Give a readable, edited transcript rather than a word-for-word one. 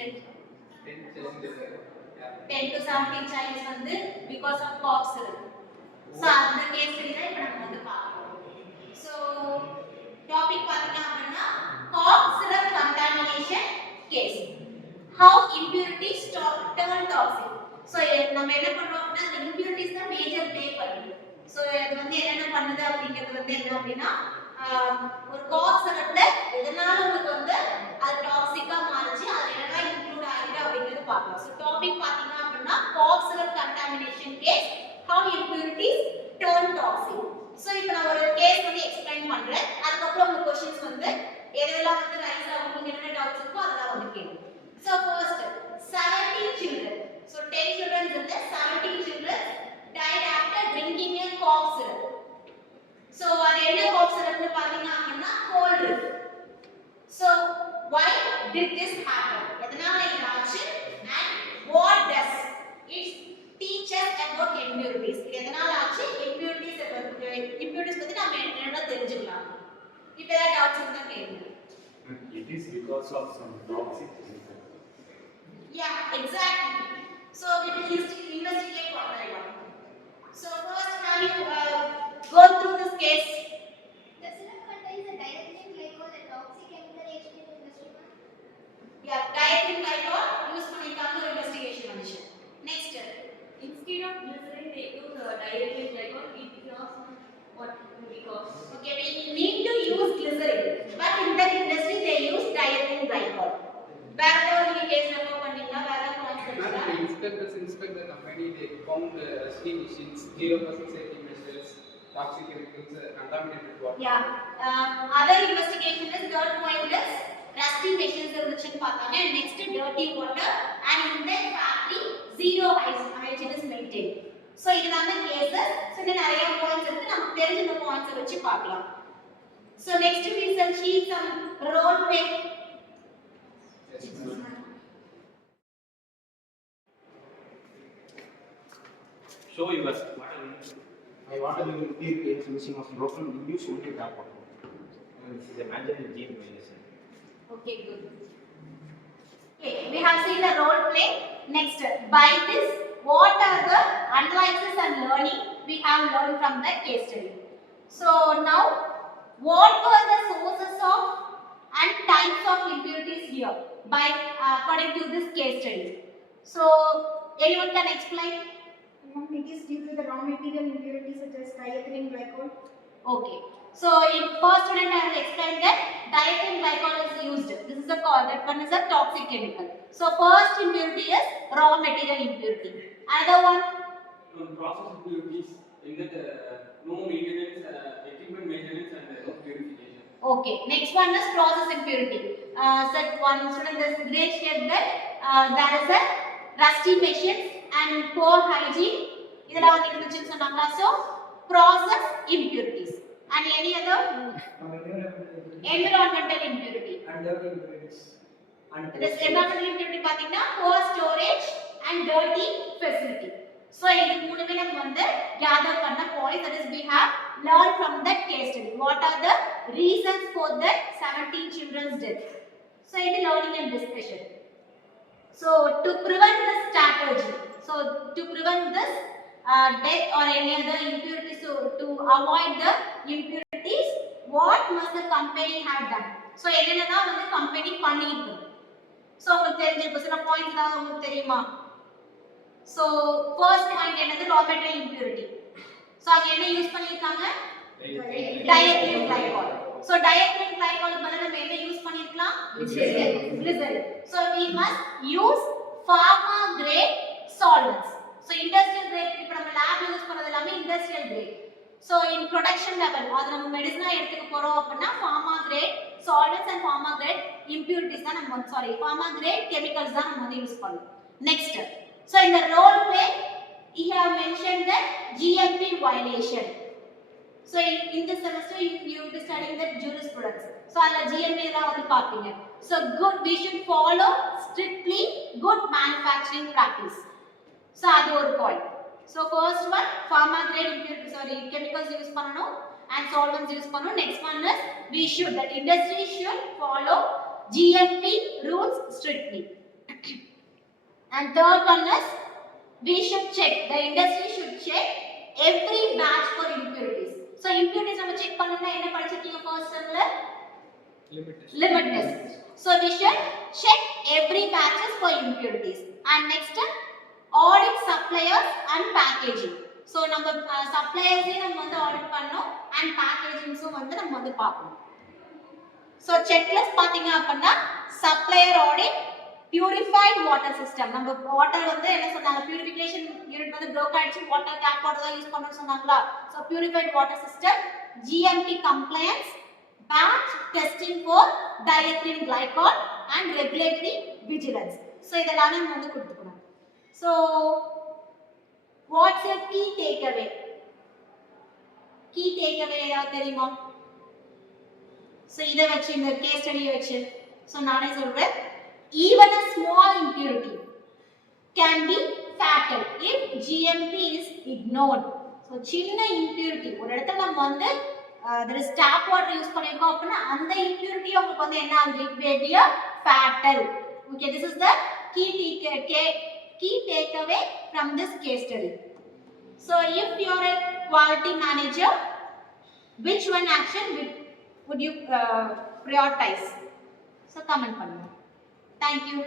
10 to 17 Chinese வந்து because of cough syrup. So அந்த case study தான் இப்போ நம்ம வந்து பார்க்கறோம். So டாபிக் பாத்தீங்க அப்படினா cough syrup contamination case. How impurities turn toxic. So நம்ம என்ன பண்றோம் அப்படினா அந்த impurities தான் மேஜர் ப்ளே பண்ணுது. So இது வந்து என்னென்ன பண்ணுது அப்படிங்கிறது வந்து என்ன அப்படினா ஒரு cough syrupல எதனால உங்களுக்கு வந்து அது டாக்ஸிக்கா மாறுச்சு அது என்னெல்லாம் இன்க்ளூட் ஆயிருக்கு அப்படிங்கிறது பார்க்கலாம். So டாபிக் பாத்தீங்க அப்படினா cough syrup contamination case, how impurities turn toxic. So இப்போ நான் ஒரு கேஸ் வந்து எக்ஸ்பிளைன் பண்றேன். அதுக்கு அப்புறம் உங்க क्वेश्चंस வந்து எதெல்லாம் வந்து ரைஸ் ஆகும் உங்களுக்கு என்ன டவுட்ஸ் இருக்கோ அதெல்லாம் வந்து கேளுங்க. So first 17 children. So 10 children இல்ல 17 children died after drinking a cough syrup. So அது என்ன cough syrup னு பாத்தீங்க அப்படினா cold. So why did this happen? எதனால இது ஆச்சு and what does it teach us about impurities? எதனால ஆச்சு impurities பத்தி நாம என்னென்ன தெரிஞ்சுக்கலாம். இப்போ ஏதாவது டவுட்ஸ் இருந்தா கேளுங்க. It is because of some toxic chemical. Yeah, exactly. So we will investigate one by one. So first, have you gone through this case? The syrup contains a diethylene glycol, a toxic chemical agent in industry. Yeah, diethylene glycol use பண்ணிருக்காங்க ஒரு investigation வந்துச்சு. Next, instead of glycerin they use diethylene glycol. It causes what because okay, we need to use glycerin, but in that industry they use diethylene glycol. வேற ஏதாவது case refer பண்ணீங்களா? வேற ஏதாவது inspect the company, they found rusty machines, 0% safety measures, toxic chemicals, contaminated water. Yeah, other investigation is third point is rusty machines இருந்துச்சுன்னு பார்த்தாங்க. Next dirty water and in that factory zero hygiene is maintained. So இதுதான் the cases. So இன்னும் நிறைய points இருக்கு, நமக்கு தெரிஞ்ச இந்த points வச்சு பார்க்கலாம். So next we shall see some role play. Show your water will clear case machine was broken. We use only tap water. This is a major gene violation. Okay, good. Okay, we have seen the role play. Next, by this, what are the analysis and learning we have learned from the case study? So now, what were the sources of and types of impurities here by according to this case study? So anyone can explain? It is due to the raw material impurities such as diethylene glycol. Okay. So in first student I will explain that diethylene glycol is used. This is the that one is a toxic chemical. So first impurity is raw material impurity. Another one. Process impurities in that no maintenance, equipment maintenance and no purification. Okay. Next one is process impurity. Set one student is great shared that there is a rusty machines and poor hygiene. இதெல்லாம் வந்து இருந்துச்சுன்னு சொன்னாங்களா? So process impurities. And any other? Environmental impurity. And dirty impurities. This environmental impurity பாத்தீங்கன்னா poor storage and dirty facility. So இது மூணுமே நம்ம வந்து gather பண்ண points, that is we have learned from that case study. What are the reasons for the 17 children's death? So it is learning and discussion. So to prevent this strategy, so to prevent this death or any other impurities, so to avoid the impurities, what must the company have done? So என்னென்னனா வந்து company பண்ணிருக்கு. So உங்களுக்கு தெரிஞ்சிருக்கும் சில பாயிண்ட்ஸ் தான் உங்களுக்கு தெரியுமா? So first point என்னது raw material impurity. So அங்க என்ன யூஸ் பண்ணிருக்காங்க? Diethylene glycol. So diethylene glycol பதிலா நம்ம என்ன யூஸ் பண்ணிருக்கலாம்? Glycerin. So we must use pharma grade solvents. So industrial grade இப்ப நம்ம லேப்ல யூஸ் பண்றது எல்லாமே industrial grade. So in production level அது நம்ம மெடிசினா எடுத்துக்க போறோம் அப்படினா pharma grade solvents and pharma grade impurities தான் நம்ம pharma grade chemicals தான் நம்ம வந்து யூஸ் பண்ணோம். Next, so in the role play he have mentioned that GMP violation. So in this semester you will be studying the jurisprudence. So alla GMP la vandu paapinga. So good, we should follow strictly good manufacturing practice. So adu or point. So first one pharma grade chemicals use pananum and solvents use pananum. Next one is we should, that industry should follow GMP rules strictly. And third one is we should check, the industry should check every batch for impurities. So impurities நம்ம check பண்ணனும்னா என்ன படிச்சிருக்கீங்க first termல? Limit test. So we should check every batches for impurities. And next audit suppliers and packaging. So நம்ம suppliers நம்ம வந்து audit பண்ணனும் and packagings வந்து நம்ம வந்து பார்க்கணும். So checklist பாத்தீங்க அப்படினா supplier audit, purified water system. நம்ம water வந்து என்ன சொன்னாங்க, purification unit வந்து broke ஆயிடுச்சு, water tap water தான் யூஸ் பண்ணனும் சொன்னாங்களா. So purified water system, GMP compliance, batch testing for diethylene glycol and regulatory vigilance. So இதெல்லாம் நம்ம வந்து கொடுத்துக்கணும். So what's your key takeaway? Key takeaway ஏதாவது தெரியுமா? So இத வச்சு இந்த case study வச்சு so நானே சொல்றேன், even a small impurity can be fatal if GMP is ignored. So சின்ன impurity ஒரு இடத்துல நம்ம வந்து there is tap water use பண்ணிருக்கோம் அப்படினா அந்த impurity உங்களுக்கு வந்து என்ன ஆகுது, it may be a fatal. Okay, this is the key takeaway from this case study. So if you are a quality manager, which one action would you prioritize? So comment பண்ணுங்க. Thank you.